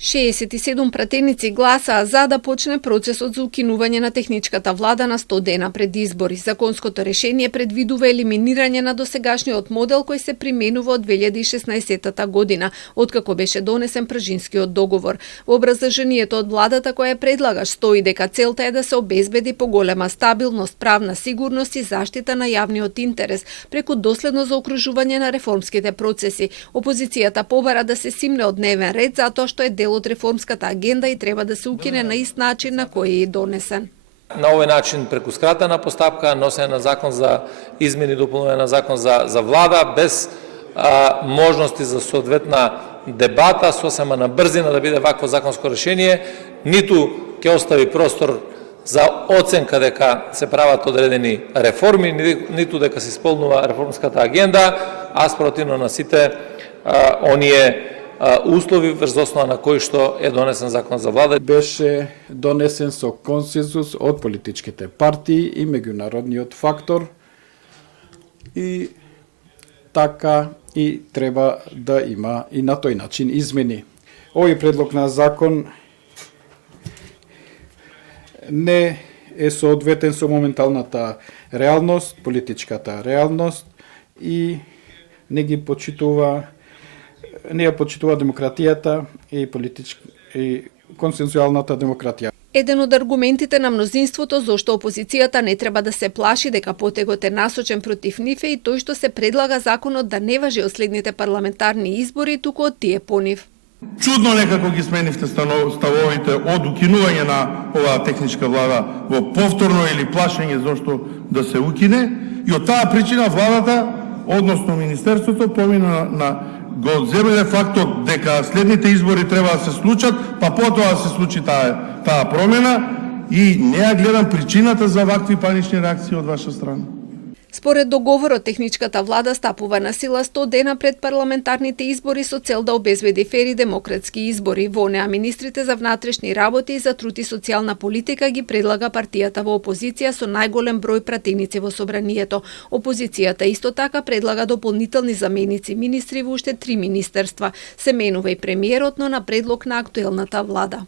67 пратеници гласаа за да почне процесот за укинување на техничката влада на 100 дена пред избори. Законското решение предвидува елиминирање на досегашниот модел кој се применува од 2016 година, откако беше донесен Пражинскиот договор. Во образложението од владата која предлага стои дека целта е да се обезбеди поголема стабилност, правна сигурност и заштита на јавниот интерес преку доследно заокружување на реформските процеси. Опозицијата побара да се симне од дневен ред затоа што е дел од реформската агенда и треба да се укине на ист начин на кој е донесен. На овој начин, преку скратена постапка, носење на закон за измени и дополнување на закон за влада, без можности за соодветна дебата, сосема на брзина да биде вакво законско решение, ниту ќе остави простор за оценка дека се прават одредени реформи, ниту дека се исполнува реформската агенда, а спротивно на сите оние услови врз основа на кои што е донесен закон за влада. Беше донесен со консенсус од политичките партии и меѓународниот фактор и така и треба да има и на тој начин измени. Овој предлог на закон не е соодветен со моменталната реалност, политичката реалност и не ја почитува демократијата и консенсуалната демократија. Еден од аргументите на мнозинството зошто опозицијата не треба да се плаши дека потегот е насочен против нив е и тој што се предлага законот да не важи од следните парламентарни избори, туку од тие по нив. Чудно некако ги сменивте ставовите од укинување на оваа техничка влада во повторно или плашење зошто да се укине и од таа причина владата, односно министерството, помина на го земеле фактот дека следните избори треба да се случат, па потоа да се случи таа промена и не ја гледам причината за вакви панични реакции од ваша страна. Според договорот, техничката влада стапува на сила 100 дена пред парламентарните избори со цел да обезбеди фери демократски избори. Во неа министрите за внатрешни работи и за труд и социјална политика ги предлага партијата во опозиција со најголем број пратеници во собранието. Опозицијата исто така предлага дополнителни заменици министри во уште 3 министерства. Се менува и премиерот, но на предлог на актуелната влада.